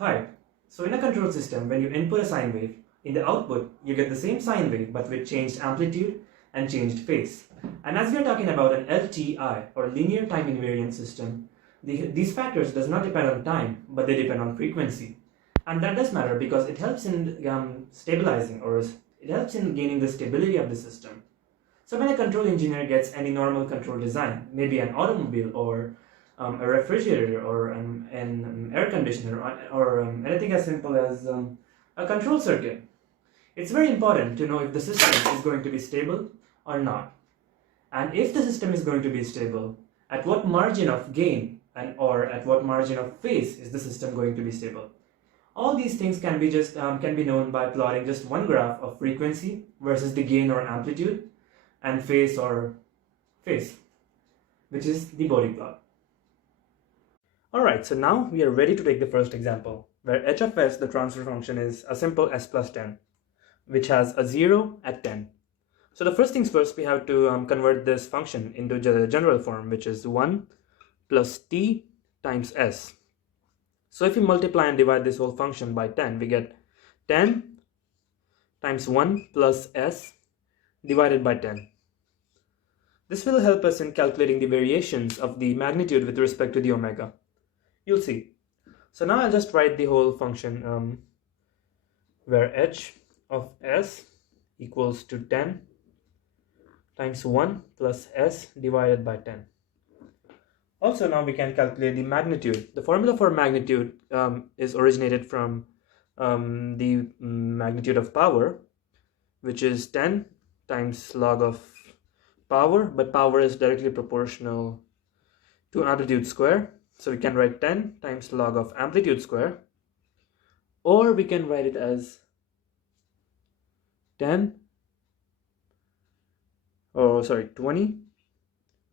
Hi. So in a control system, when you input a sine wave, in the output, you get the same sine wave but with changed amplitude and changed phase. And as we are talking about an LTI or linear time invariant system, these factors does not depend on time, but they depend on frequency. And that does matter because it helps in stabilizing, or it helps in gaining the stability of the system. So when a control engineer gets any normal control design, maybe an automobile or a refrigerator or an air conditioner or anything as simple as a control circuit, it's very important to know if the system is going to be stable or not. And if the system is going to be stable, at what margin of gain or at what margin of phase is the system going to be stable? All these things can be known by plotting just one graph of frequency versus the gain or amplitude and phase or phase, which is the Bode plot. Alright, so now we are ready to take the first example, where h of s, the transfer function, is a simple s plus 10, which has a 0 at 10. So the first things first, we have to convert this function into the general form, which is 1 plus t times s. So if we multiply and divide this whole function by 10, we get 10 times 1 plus s divided by 10. This will help us in calculating the variations of the magnitude with respect to the omega. You'll see. So now I'll just write the whole function where h of s equals to 10 times 1 plus s divided by 10. Also now we can calculate the magnitude. The formula for magnitude is originated from the magnitude of power, which is 10 times log of power, but power is directly proportional to amplitude square. So we can write 10 times log of amplitude square, or we can write it as 20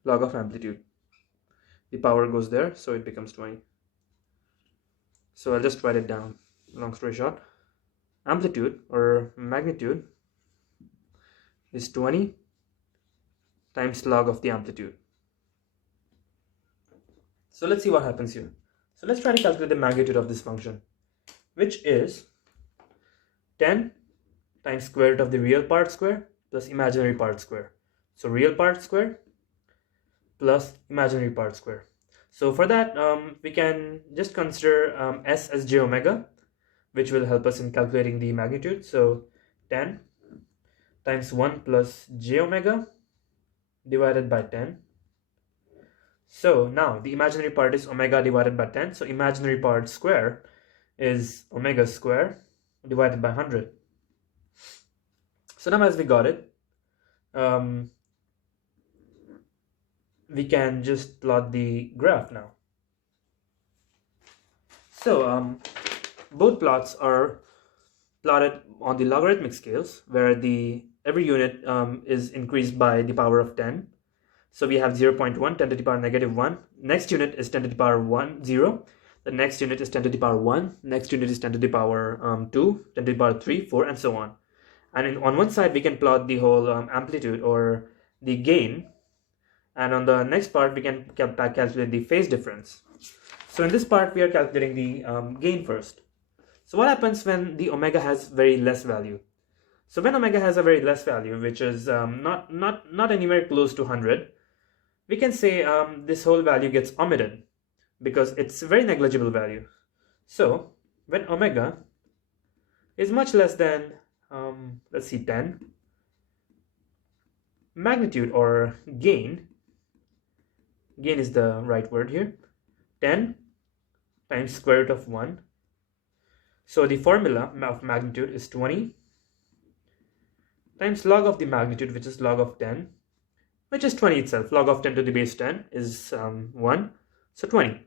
log of amplitude. The power goes there, so it becomes 20. So I'll just write it down. Long story short, amplitude or magnitude is 20 times log of the amplitude. So let's see what happens here. So let's try to calculate the magnitude of this function, which is 10 times square root of the real part square plus imaginary part square. So real part square plus imaginary part square. So for that, we can just consider s as j omega, which will help us in calculating the magnitude. So 10 times 1 plus j omega divided by 10. So now the imaginary part is omega divided by 10. So imaginary part square is omega square divided by 100. So now as we got it, we can just plot the graph now. So both plots are plotted on the logarithmic scales, where every unit is increased by the power of 10. So we have 0.1, 10 to the power negative 1. Next unit is 10 to the power 1, 0. The next unit is 10 to the power 1. Next unit is 10 to the power 2, 10 to the power 3, 4, and so on. And on one side, we can plot the whole amplitude or the gain. And on the next part, we can calculate the phase difference. So in this part, we are calculating the gain first. So what happens when the omega has very less value? So when omega has a very less value, which is not anywhere close to 100, we can say this whole value gets omitted because it's a very negligible value. So when omega is much less than, let's see, 10, magnitude or gain is the right word here, 10 times square root of 1. So the formula of magnitude is 20 times log of the magnitude, which is log of 10, which is 20 itself. Log of 10 to the base 10 is 1, so 20.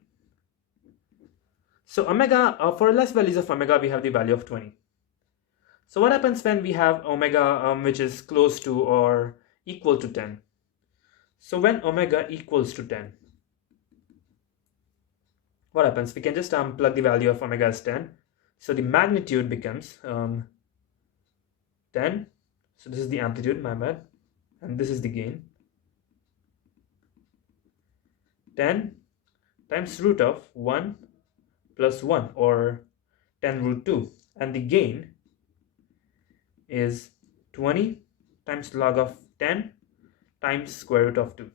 So omega, for less values of omega, we have the value of 20. So what happens when we have omega which is close to or equal to 10? So when omega equals to 10, what happens? We can just plug the value of omega as 10. So the magnitude becomes 10. So this is the amplitude, my bad. And this is the gain. 10 times root of 1 plus 1, or 10 root 2, and the gain is 20 times log of 10 times square root of 2.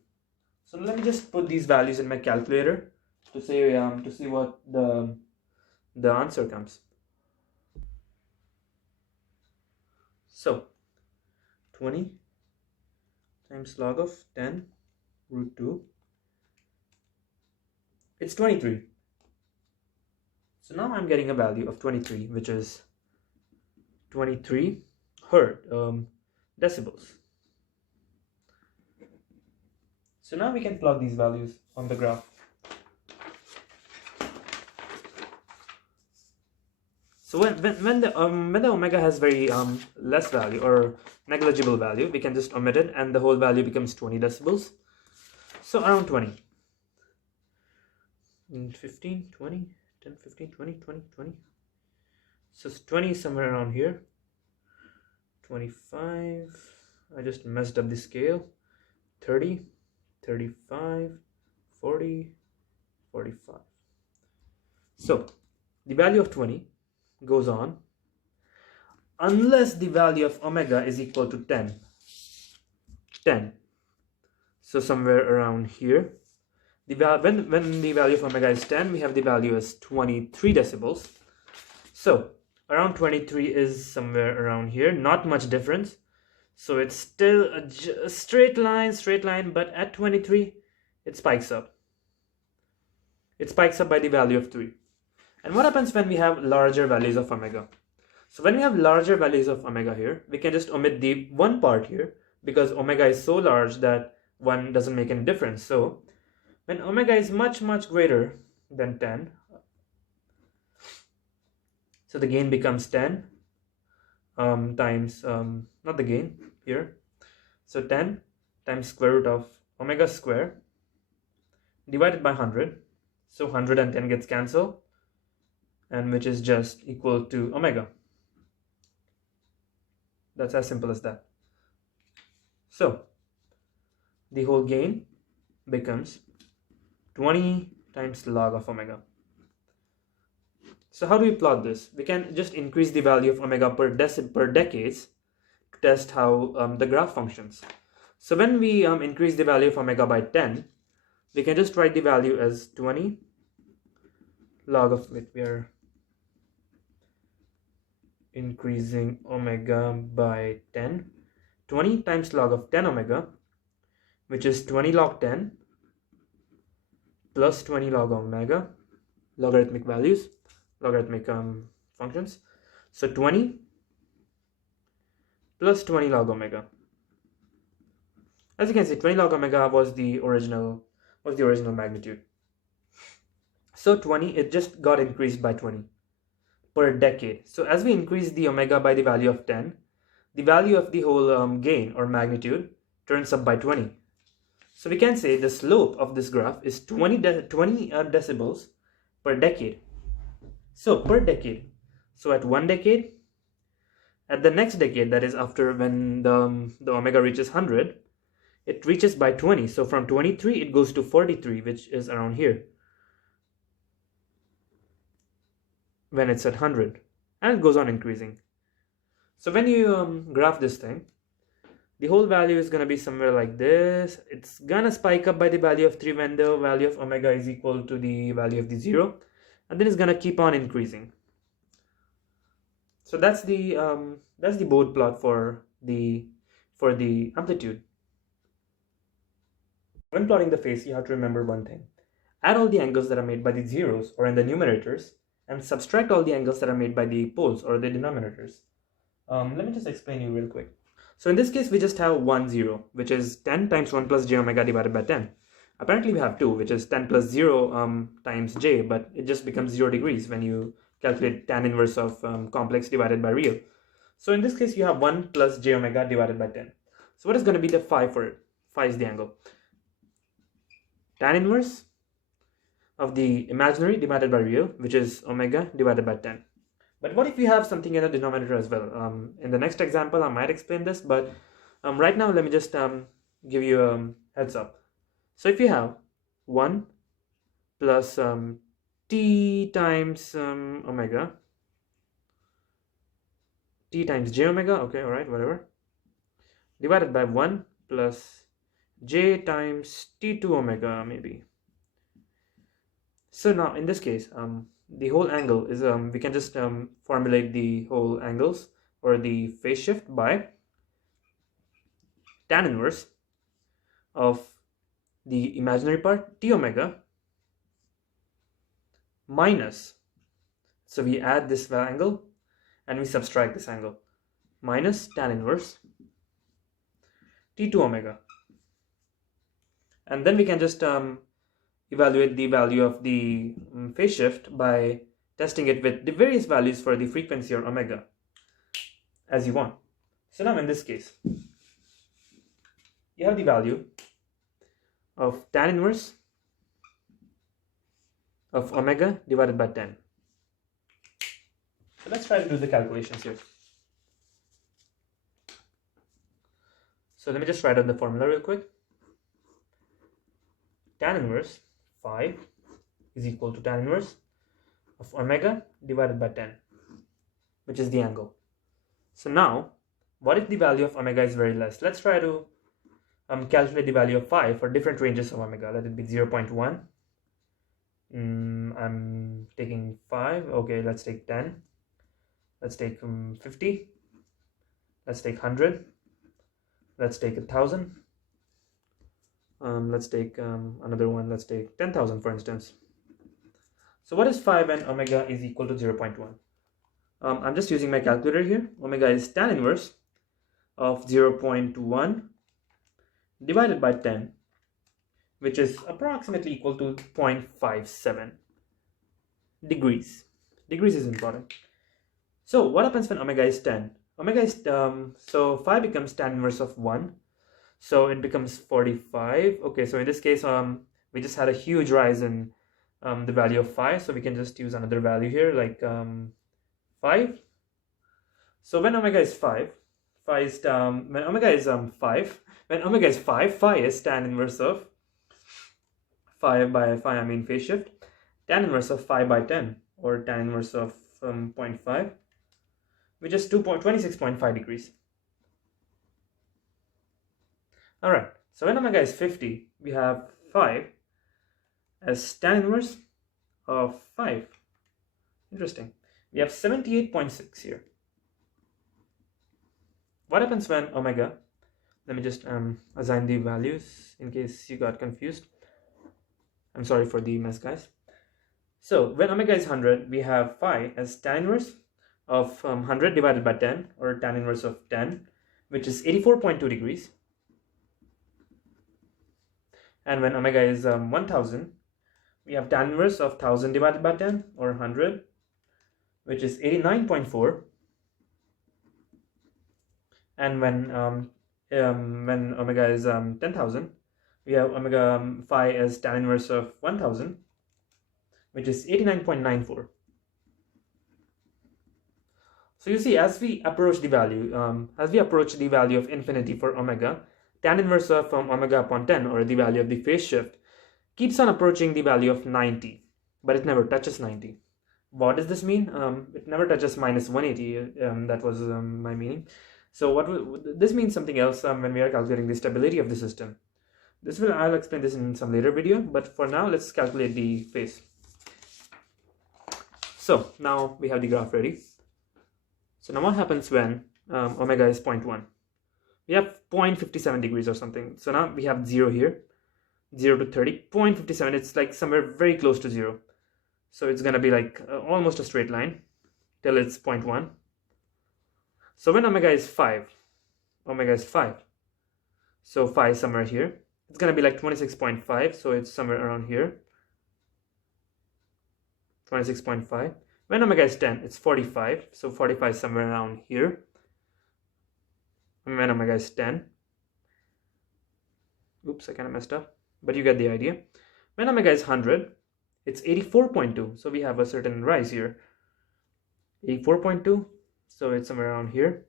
So let me just put these values in my calculator to see what the answer comes. So 20 times log of 10 root 2, it's 23. So now I'm getting a value of 23, which is 23 decibels. So now we can plot these values on the graph. So when the omega has very less value or negligible value, we can just omit it and the whole value becomes 20 decibels. So around 20. 15, 20, 10, 15, 20, 20, 20. So 20 is somewhere around here. 25. I just messed up the scale. 30, 35, 40, 45. So the value of 20 goes on unless the value of omega is equal to 10. So somewhere around here, when the value of omega is 10, we have the value as 23 decibels. So around 23 is somewhere around here, not much difference. So it's still a straight line, but at 23 it spikes up. It spikes up by the value of 3. And what happens when we have larger values of omega? So when we have larger values of omega here, we can just omit the one part here because omega is so large that 1 doesn't make any difference. So when omega is much greater than 10, so the gain becomes 10 times, not the gain here, so 10 times square root of omega square divided by 100. So 110 gets cancelled, and which is just equal to omega. That's as simple as that. So the whole gain becomes 20 times log of omega. So how do we plot this? We can just increase the value of omega per decades to test how the graph functions. So when we increase the value of omega by 10, we can just write the value as 20 log of, we are increasing omega by 10, 20 times log of 10 omega, which is 20 log 10 plus 20 log omega, logarithmic values, logarithmic functions. So 20 plus 20 log omega. As you can see, 20 log omega was the original magnitude. So 20, it just got increased by 20 per decade. So as we increase the omega by the value of 10, the value of the whole gain or magnitude turns up by 20. So we can say the slope of this graph is 20 decibels per decade. So per decade. So at one decade, at the next decade, that is after when the omega reaches 100, it reaches by 20. So from 23, it goes to 43, which is around here, when it's at 100, and it goes on increasing. So when you graph this thing, the whole value is going to be somewhere like this. It's going to spike up by the value of 3 when the value of omega is equal to the value of the 0, and then it's going to keep on increasing. So that's the Bode plot for the amplitude. When plotting the phase, you have to remember one thing. Add all the angles that are made by the zeros or in the numerators, and subtract all the angles that are made by the poles or the denominators. Let me just explain you real quick. So in this case, we just have 1, 0, which is 10 times 1 plus j omega divided by 10. Apparently we have 2, which is 10 plus 0 times j, but it just becomes 0 degrees when you calculate tan inverse of complex divided by real. So in this case, you have 1 plus j omega divided by 10. So what is going to be the phi for it? Phi is the angle. Tan inverse of the imaginary divided by real, which is omega divided by 10. But what if you have something in the denominator as well? In the next example, I might explain this, but right now, let me just give you a heads up. So if you have 1 plus t times omega t times j omega, okay, all right, whatever, divided by 1 plus j times t2 omega maybe. So now in this case, the whole angle is, we can just formulate the whole angles or the phase shift by tan inverse of the imaginary part t omega minus, so we add this angle and we subtract this angle, minus tan inverse t2 omega, and then we can just evaluate the value of the phase shift by testing it with the various values for the frequency or omega as you want. So now in this case, you have the value of tan inverse of omega divided by 10. So let's try to do the calculations here. So let me just write down the formula real quick. Tan inverse phi is equal to tan inverse of omega divided by 10, which is the angle. So now, what if the value of omega is very less? Let's try to calculate the value of phi for different ranges of omega. Let it be 0.1. I'm taking 5. Okay, let's take 10. Let's take 50. Let's take 100. Let's take 1,000. Let's take another one. Let's take 10,000 for instance. So what is phi when omega is equal to 0.1? I'm just using my calculator here. Omega is tan inverse of 0.1 divided by 10, which is approximately equal to 0.57 degrees. Degrees is important. So what happens when omega is 10? Omega is, so phi becomes tan inverse of 1. So it becomes 45. Okay, so in this case, we just had a huge rise in the value of phi. So we can just use another value here, like 5. So when omega is 5, phi is, when omega is 5, when omega is 5, phi is tan inverse of 5 by phi, I mean phase shift, tan inverse of 5 by 10, or tan inverse of 0.5, which is 26.5 degrees. Alright, so when omega is 50, we have phi as tan inverse of 5. Interesting. We have 78.6 here. What happens when omega, let me just assign the values in case you got confused. I'm sorry for the mess, guys. So when omega is 100, we have phi as tan inverse of 100 divided by 10, or tan inverse of 10, which is 84.2 degrees. And when omega is 1000, we have tan inverse of 1000 divided by 10, or 100, which is 89.4. And when omega is 10,000, we have omega phi as tan inverse of 1000, which is 89.94. So you see, as we approach the value, of infinity for omega, tan inverse of omega upon 10, or the value of the phase shift, keeps on approaching the value of 90, but it never touches 90. What does this mean? It never touches minus 180. That was my meaning. So this means something else when we are calculating the stability of the system. I'll explain this in some later video, but for now let's calculate the phase. So now we have the graph ready. So now what happens when omega is 0.1? We have 0.57 degrees or something. So now we have 0 here, 0 to 30, 0.57, it's like somewhere very close to 0. So it's gonna be like almost a straight line till it's 0.1. So when omega is 5, so phi is somewhere here. It's gonna be like 26.5, so it's somewhere around here. 26.5. When omega is 10, it's 45, so 45 is somewhere around here. And when omega is 10, oops, I kind of messed up, but you get the idea. When omega is 100, it's 84.2, so we have a certain rise here. 84.2, so it's somewhere around here.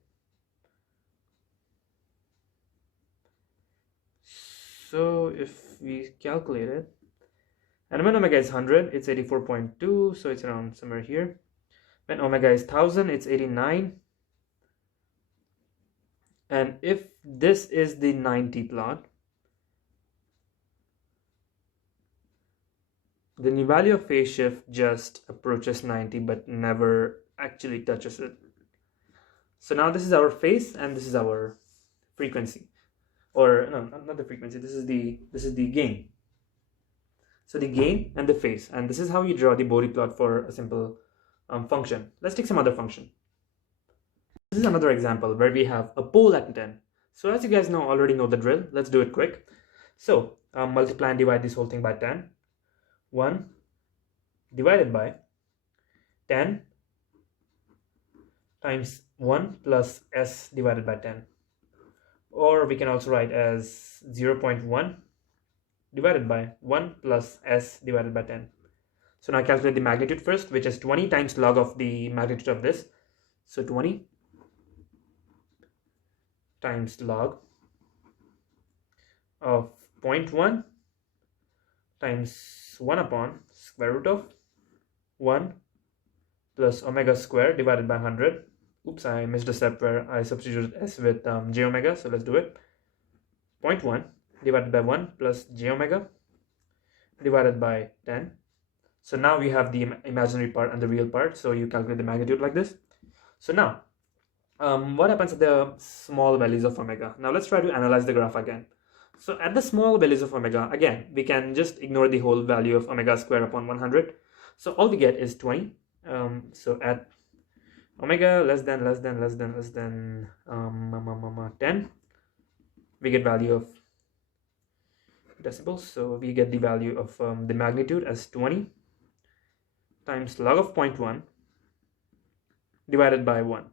So if we calculate it, and when omega is 100, it's 84.2, so it's around somewhere here. When omega is 1000, it's 89. And if this is the 90 plot, then the value of phase shift just approaches 90 but never actually touches it. So now this is our phase and this is our frequency, or no, not the frequency, this is the gain. So the gain and the phase, and this is how you draw the Bode plot for a simple function. Let's take some other function. This is another example where we have a pole at 10. So as you guys already know the drill, let's do it quick. So multiply and divide this whole thing by 10. 1 divided by 10 times 1 plus s divided by 10. Or we can also write as 0.1 divided by 1 plus s divided by 10. So now calculate the magnitude first, which is 20 times log of the magnitude of this. So 20 times log of 0.1 times 1 upon square root of 1 plus omega square divided by 100. Oops, I missed a step where I substituted s with j omega, so let's do it. 0.1 divided by 1 plus j omega divided by 10. So now we have the imaginary part and the real part, so you calculate the magnitude like this. So now, what happens at the small values of omega? Now let's try to analyze the graph again. So at the small values of omega, again, we can just ignore the whole value of omega square upon 100. So all we get is 20. So at omega less than 10, we get value of decibels. So we get the value of the magnitude as 20 times log of 0.1 divided by 1.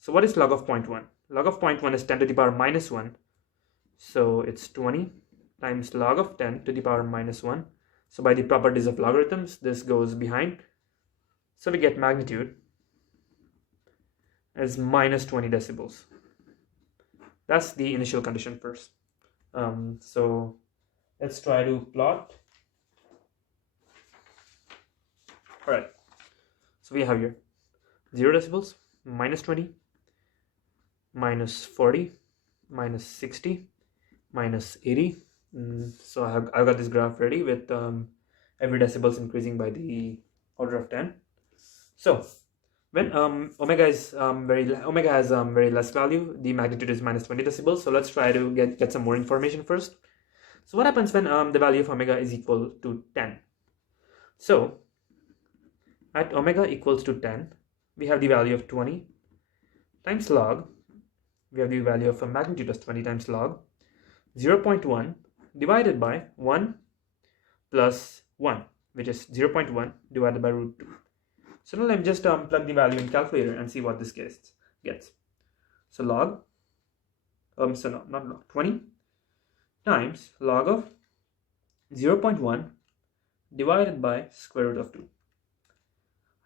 So what is log of 0.1? Log of 0.1 is 10 to the power minus 1. So it's 20 times log of 10 to the power minus 1. So by the properties of logarithms, this goes behind. So we get magnitude as minus 20 decibels. That's the initial condition first. So let's try to plot. All right. So we have here 0 decibels, minus 20, minus 40, minus 60, minus 80. So I've got this graph ready with every decibels increasing by the order of 10. So when omega has very less value, the magnitude is minus 20 decibels. So let's try to get some more information first. So what happens when the value of omega is equal to 10? So at omega equals to 10, we have the value of 20 times log. We have the value of a magnitude as 20 times log 0.1 divided by 1 plus 1, which is 0.1 divided by root 2. So now let me just plug the value in calculator and see what this gets. So log, not log, 20 times log of 0.1 divided by square root of 2.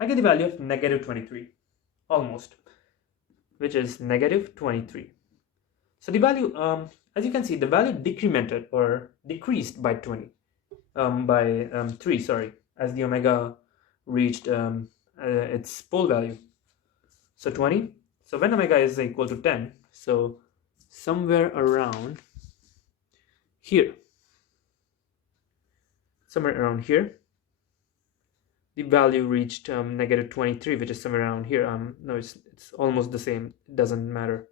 I get the value of negative 23, almost, which is negative 23. So the value, as you can see, the value decremented or decreased by 3, as the omega reached its pole value. So 20. So when omega is equal to 10, so somewhere around here, the value reached negative 23, which is somewhere around here. No, it's almost the same. It doesn't matter.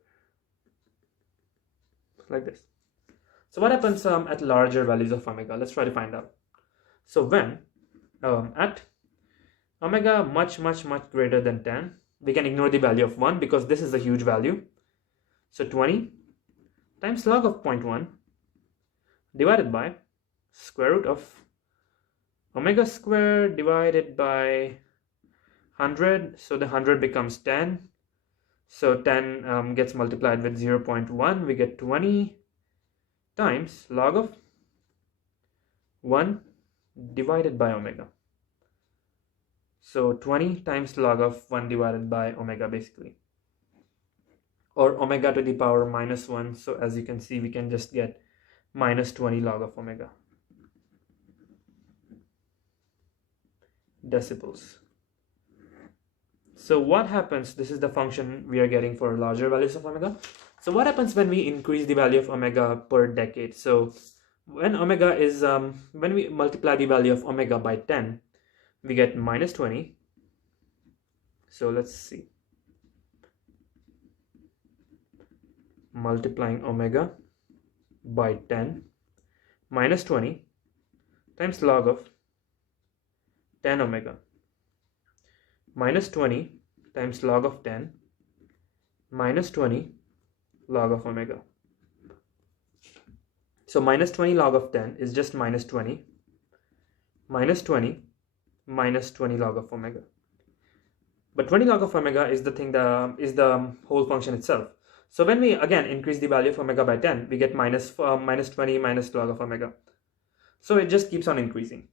Like this. So what happens at larger values of omega? Let's try to find out. So when at omega much greater than 10, we can ignore the value of 1 because this is a huge value. So 20 times log of 0.1 divided by square root of omega square divided by 100. So the 100 becomes 10. So 10 gets multiplied with 0.1. We get 20 times log of 1 divided by omega. So 20 times log of 1 divided by omega basically. Or omega to the power minus 1. So as you can see, we can just get minus 20 log of omega. Decibels. So what happens, this is the function we are getting for larger values of omega. So what happens when we increase the value of omega per decade? So when omega is, when we multiply the value of omega by 10, we get minus 20. So let's see. Multiplying omega by 10 minus 20 times log of 10 omega minus 20 times log of 10 minus 20 log of omega. So minus 20 log of 10 is just minus 20 minus 20 minus 20 log of omega. But 20 log of omega is the thing, is the whole function itself. So when we again increase the value of omega by 10, we get minus 20 minus log of omega. So it just keeps on increasing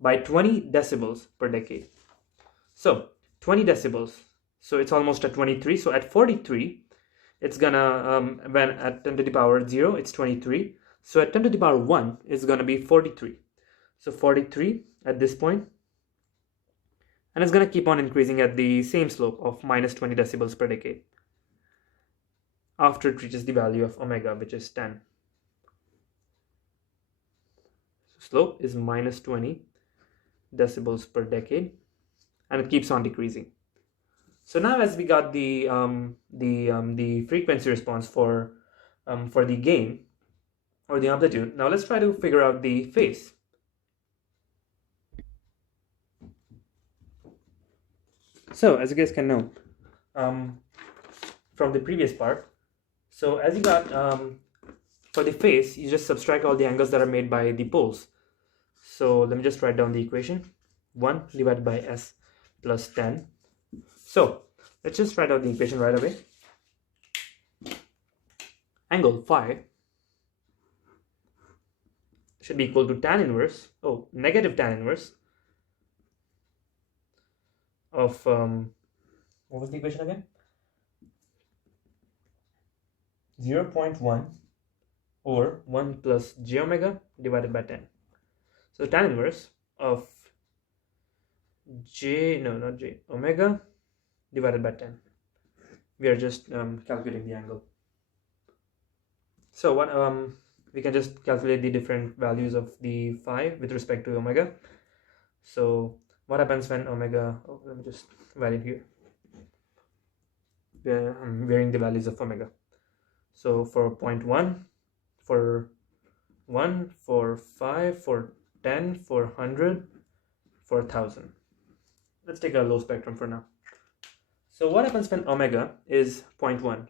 by 20 decibels per decade. So 20 decibels, so it's almost at 23. So at 43, it's gonna, when at 10 to the power 0, it's 23. So at 10 to the power 1, it's gonna be 43. So 43 at this point, and it's gonna keep on increasing at the same slope of minus 20 decibels per decade after it reaches the value of omega, which is 10. So slope is minus 20 decibels per decade, and it keeps on decreasing. So now, as we got the frequency response for the gain or the amplitude, now let's try to figure out the phase. So as you guys can know from the previous part, so as you got for the phase, you just subtract all the angles that are made by the poles. So let me just write down the equation: 1 divided by s plus 10. So let's just write out the equation right away. Angle phi should be equal to negative tan inverse of what was the equation again? 0.1 over 1 plus j omega divided by 10. So tan inverse of omega divided by 10. We are just calculating the angle. So what we can just calculate the different values of the phi with respect to omega. So what happens when omega, let me just write it here. I'm varying the values of omega. So for 0.1, for 1, for 5, for 10, for 100, for 1000. Let's take a low spectrum for now. So what happens when omega is 0.1?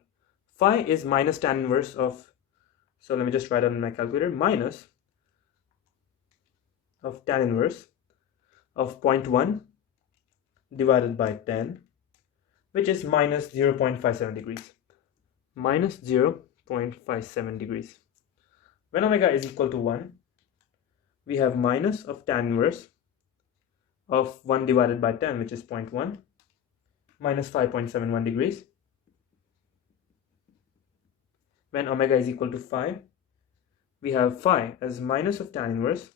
Phi is minus tan inverse of, so let me just write it on my calculator, minus of tan inverse of 0.1 divided by 10, which is minus 0.57 degrees. Minus 0.57 degrees. When omega is equal to 1, we have minus of tan inverse of 1 divided by 10, which is 0.1, minus 5.71 degrees. When omega is equal to 5, we have phi as minus of tan inverse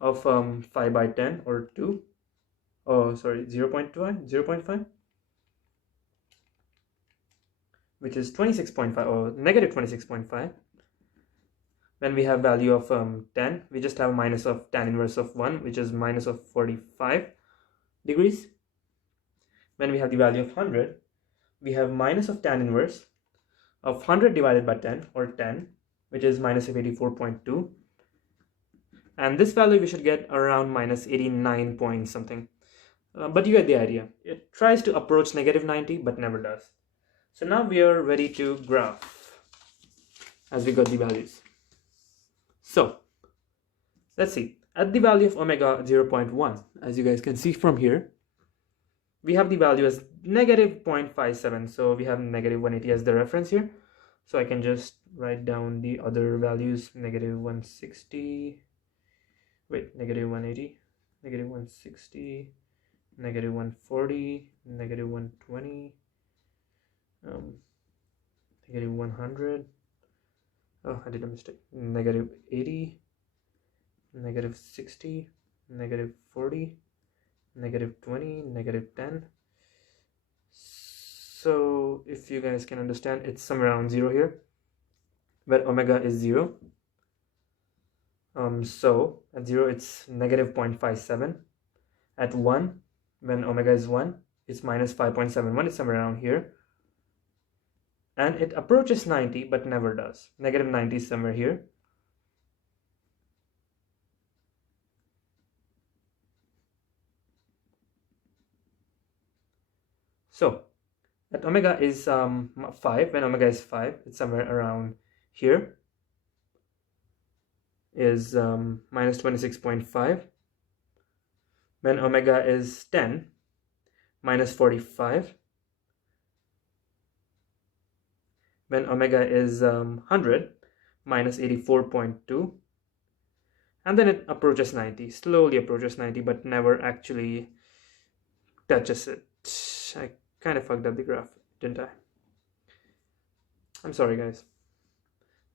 of 5 by 10 or 2, 0.5, which is 26.5 or negative 26.5. When we have value of 10, we just have minus of tan inverse of 1, which is minus of 45 degrees. When we have the value of 100, we have minus of tan inverse of 100 divided by 10 or 10, which is minus of 84.2. And this value we should get around minus 89 point something. But you get the idea. It tries to approach negative 90 but never does. So now we are ready to graph as we got the values. So let's see, at the value of omega 0.1, as you guys can see from here, we have the value as negative 0.57. So we have negative 180 as the reference here. So I can just write down the other values: negative 160, negative 180, negative 160, negative 140, negative 120, negative 100. Oh, I did a mistake. Negative 80, negative 60, negative 40, negative 20, negative 10. So if you guys can understand, it's somewhere around 0 here, where omega is 0. So at 0 it's negative 0.57. At 1, when omega is 1, it's minus 5.71. It's somewhere around here. And it approaches 90 but never does. Negative 90 is somewhere here. So at omega is 5, when omega is 5, it's somewhere around here, is minus 26.5. When omega is 10, minus 45. When omega is 100, minus 84.2. And then it approaches 90, slowly approaches 90, but never actually touches it. I kind of fucked up the graph, didn't I? I'm sorry, guys.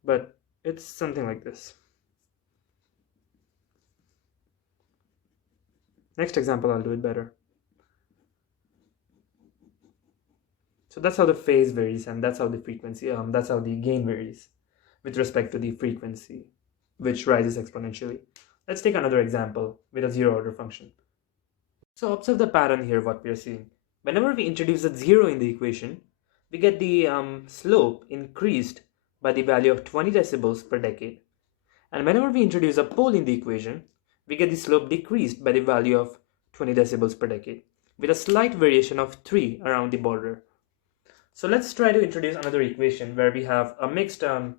But it's something like this. Next example, I'll do it better. So that's how the phase varies, and that's how the frequency, that's how the gain varies with respect to the frequency, which rises exponentially. Let's take another example with a zero order function. So observe the pattern here, what we are seeing. Whenever we introduce a zero in the equation, we get the slope increased by the value of 20 decibels per decade. And whenever we introduce a pole in the equation, we get the slope decreased by the value of 20 decibels per decade, with a slight variation of 3 around the border. So let's try to introduce another equation where we have a mixed, a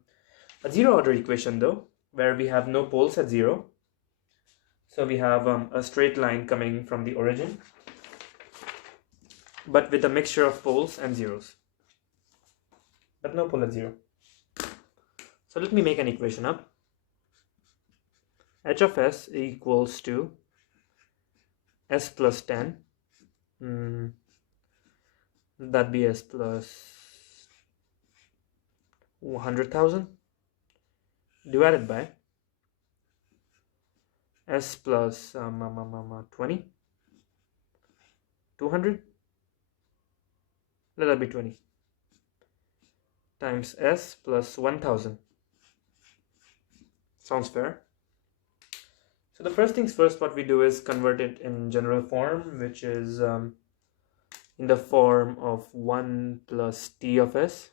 zero order equation though, where we have no poles at 0. So we have a straight line coming from the origin, but with a mixture of poles and zeros, but no pole at 0. So let me make an equation up. H of s equals to s plus 10. That be s plus 100,000 divided by s plus 20, 200, let that be 20, times s plus 1000. Sounds fair. So the first things first, what we do is convert it in general form, which is in the form of 1 plus t of s,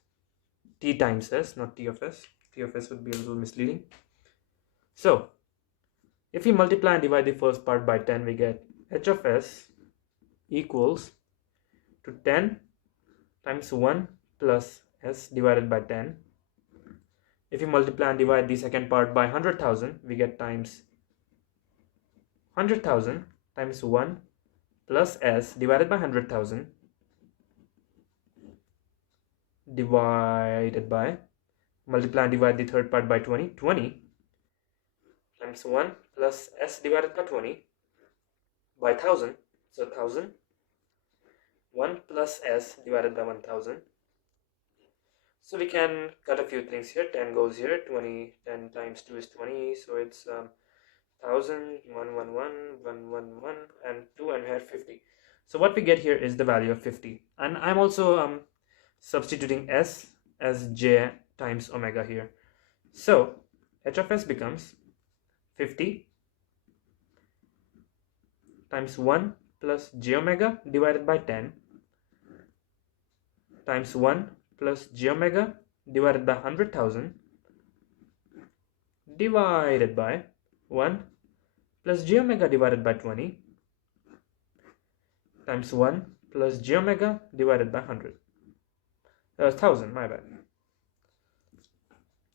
t times s, not t of s. T of s would be a little misleading. So if we multiply and divide the first part by 10, we get h of s equals to 10 times 1 plus s divided by 10. If we multiply and divide the second part by 100,000, we get times 100,000 times 1 plus s divided by 100,000 divided by, multiply and divide the third part by 20, 20 times 1 plus s divided by 20 by 1000, so 1000, 1 plus s divided by 1000. So we can cut a few things here. 10 goes here, 20, 10 times 2 is 20, so it's 1000, 1, 1, 1, 1, 1, 1, and 2, and we have 50. So what we get here is the value of 50. And I'm also substituting s as j times omega here. So h of s becomes 50 times 1 plus j omega divided by 10 times 1 plus j omega divided by 100,000 divided by 1 plus j omega divided by 20 times 1 plus j omega divided by 100. 1000, my bad.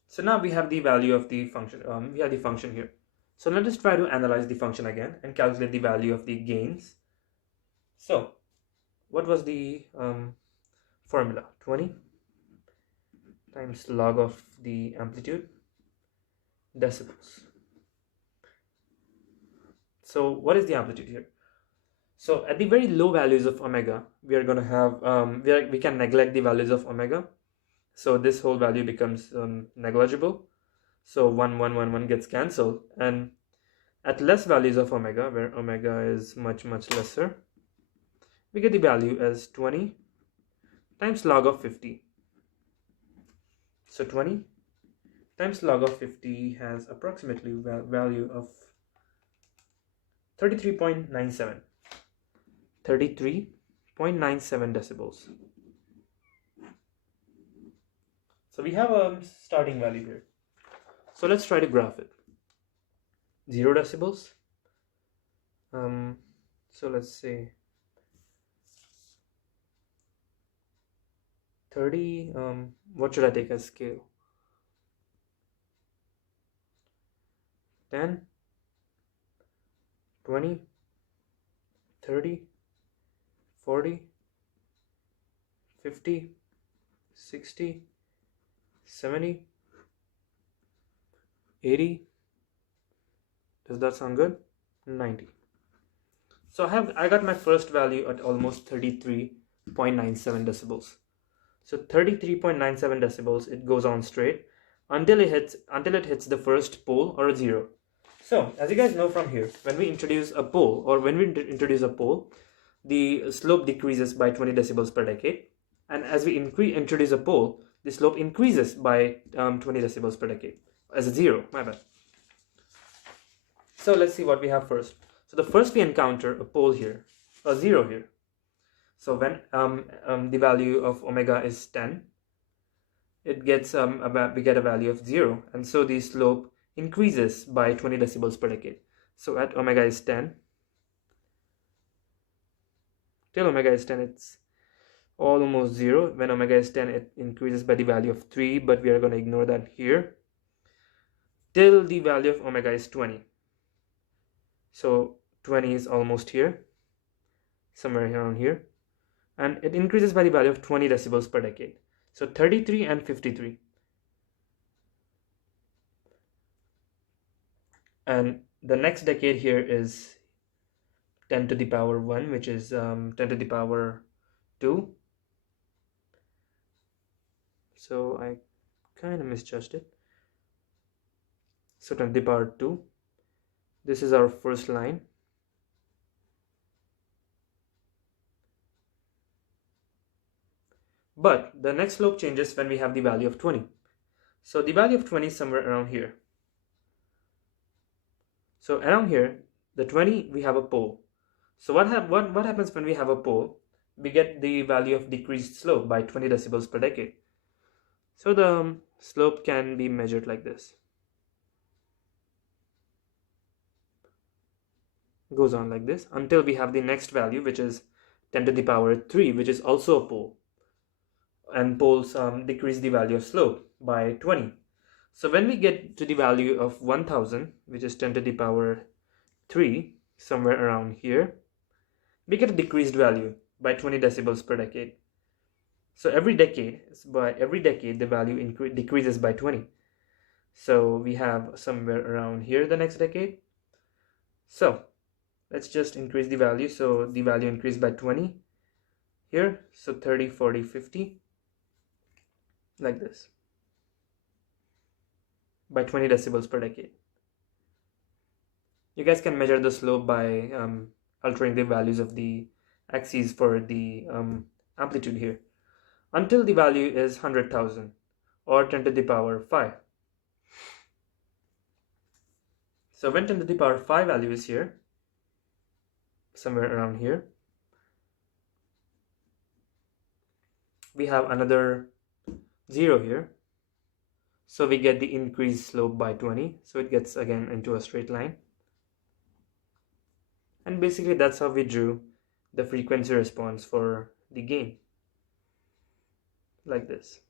So now we have the value of the function. We have the function here. So let us try to analyze the function again and calculate the value of the gains. So what was the formula? 20 times log of the amplitude decibels. So what is the amplitude here? So at the very low values of omega, we are going to have, we can neglect the values of omega. So this whole value becomes negligible. So 1, 1, 1, 1 gets cancelled. And at less values of omega, where omega is much, much lesser, we get the value as 20 times log of 50. So 20 times log of 50 has approximately value of 33.97. 33.97 decibels. So we have a starting value here. So let's try to graph it. 0 decibels. So let's say 30. What should I take as scale? 10, 20, 30, 40, 50, 60, 70, 80. Does that sound good? 90. So I got my first value at almost 33.97 decibels. So 33.97 decibels, it goes on straight until it hits the first pole or a 0. So as you guys know from here, when we introduce a pole, the slope decreases by 20 decibels per decade, and as we introduce a pole, the slope increases by 20 decibels per decade. As a 0, my bad. So let's see what we have first. So the first we encounter a pole here, a 0 here. So when the value of omega is 10, it gets we get a value of 0, and so the slope increases by 20 decibels per decade. So at omega is 10, till omega is 10, it's almost 0. When omega is 10, it increases by the value of 3, but we are going to ignore that here, till the value of omega is 20. So 20 is almost here, somewhere around here, and it increases by the value of 20 decibels per decade. So 33 and 53. And the next decade here is 10 to the power 1, which is 10 to the power 2. So I kind of misjudged it. So 10 to the power 2. This is our first line. But the next slope changes when we have the value of 20. So the value of 20 is somewhere around here. So around here, the 20, we have a pole. So what happens when we have a pole? We get the value of decreased slope by 20 decibels per decade. So the slope can be measured like this. Goes on like this until we have the next value, which is 10 to the power 3, which is also a pole. And poles decrease the value of slope by 20. So when we get to the value of 1000, which is 10 to the power 3, somewhere around here, we get a decreased value by 20 decibels per decade. So every decade, the value decreases by 20. So we have somewhere around here the next decade. So let's just increase the value. So the value increased by 20 here. So 30, 40, 50, like this, by 20 decibels per decade. You guys can measure the slope by altering the values of the axes for the amplitude here, until the value is 100,000 or 10 to the power 5. So when 10 to the power 5 value is here, somewhere around here, we have another 0 here. So we get the increased slope by 20. So it gets again into a straight line. And basically that's how we drew the frequency response for the gain, like this.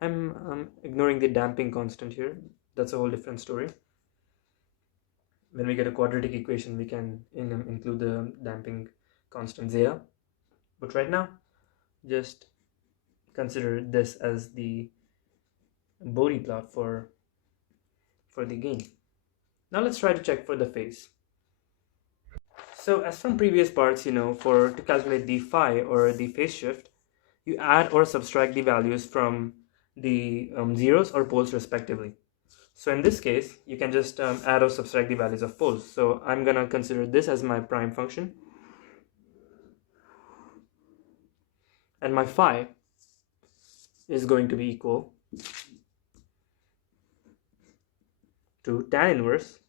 I'm ignoring the damping constant here. That's a whole different story. When we get a quadratic equation, we can include the damping constant zeta. But right now, just consider this as the Bode plot for the gain. Now let's try to check for the phase. So as from previous parts, to calculate the phi or the phase shift, you add or subtract the values from the zeros or poles respectively. So in this case, you can just add or subtract the values of poles. So I'm gonna consider this as my prime function, and my phi is going to be equal to tan inverse,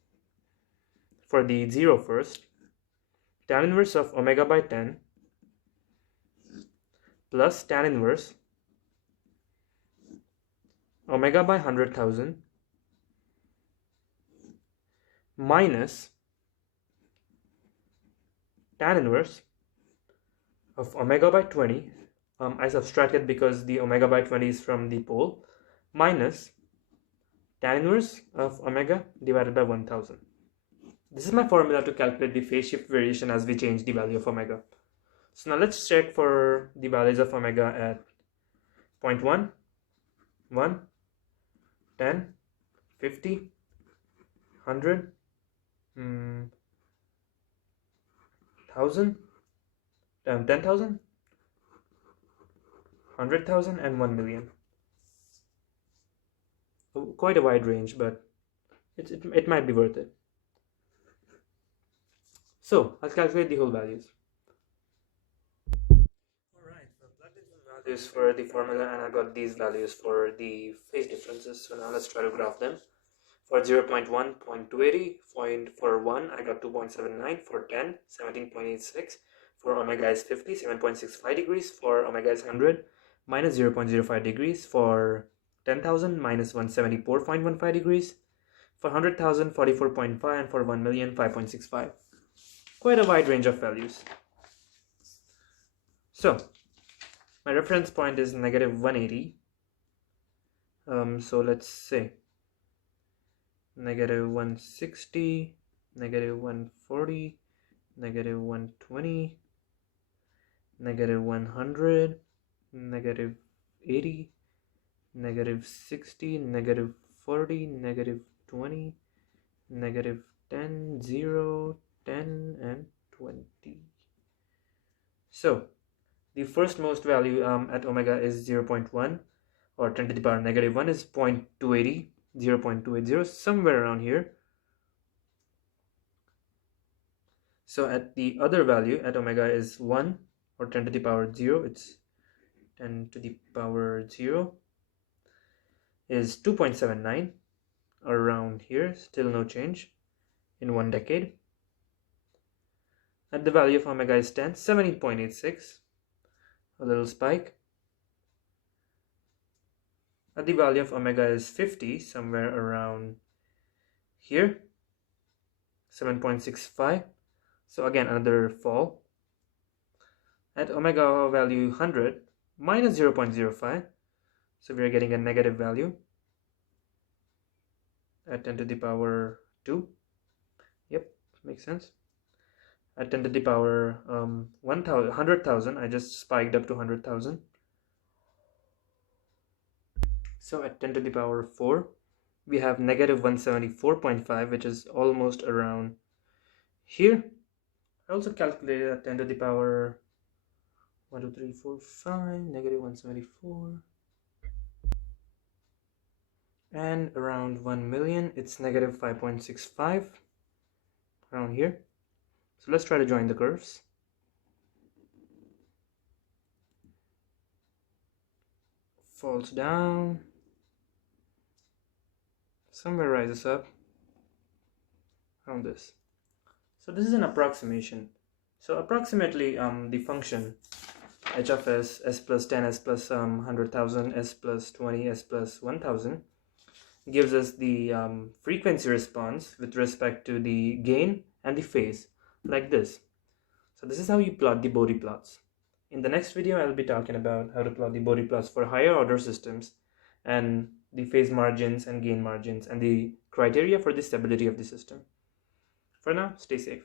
for the 0 first, tan inverse of omega by 10 plus tan inverse omega by 100,000 minus tan inverse of omega by 20, I subtracted because the omega by 20 is from the pole, minus tan inverse of omega divided by 1000. This is my formula to calculate the phase shift variation as we change the value of omega. So now let's check for the values of omega at 0.1, 1, 10, 50, 100, 1000, 10,000, 100,000 and 1 million. Quite a wide range, but it might be worth it. So I'll calculate the whole values. Alright, so I plugged in some values for the formula and I got these values for the phase differences. So now let's try to graph them. For 0.1, 0.280, for 1 I got 2.79, for 10, 17.86, for omega is 50, 7.65 degrees, for omega is 100, minus 0.05 degrees, for 10,000, minus 174.15 degrees, for 100,000, 44.5, and for 1 million, 5.65. Quite a wide range of values. So my reference point is negative 180. So let's say negative 160, negative 140, negative 120, negative 100, negative 80, negative 60, negative 40, negative 20, negative 10, 0, 10, and 20. So the first most value at omega is 0.1, or 10 to the power negative 1 is 0.280, 0.280, somewhere around here. So at the other value at omega is 1, or 10 to the power 0, it's 10 to the power 0 is 2.79, around here, still no change in 1 decade. At the value of omega is 10, 17.86, a little spike. At the value of omega is 50, somewhere around here, 7.65, so again another fall. At omega value 100, minus 0.05, so we are getting a negative value at 10 to the power 2. Yep, makes sense. At 10 to the power 100,000, I just spiked up to 100,000. So at 10 to the power 4, we have negative 174.5, which is almost around here. I also calculated at 10 to the power 1, 2, 3, 4, 5, negative 174. And around 1 million, it's negative 5.65, around here. So let's try to join the curves. Falls down, somewhere rises up, around this. So this is an approximation. So approximately the function h of s, s plus 10, s plus 100,000, s plus 20, s plus 1000 gives us the frequency response with respect to the gain and the phase, like this. So this is how you plot the Bode plots. In the next video, I'll be talking about how to plot the Bode plots for higher order systems and the phase margins and gain margins and the criteria for the stability of the system. For now, stay safe.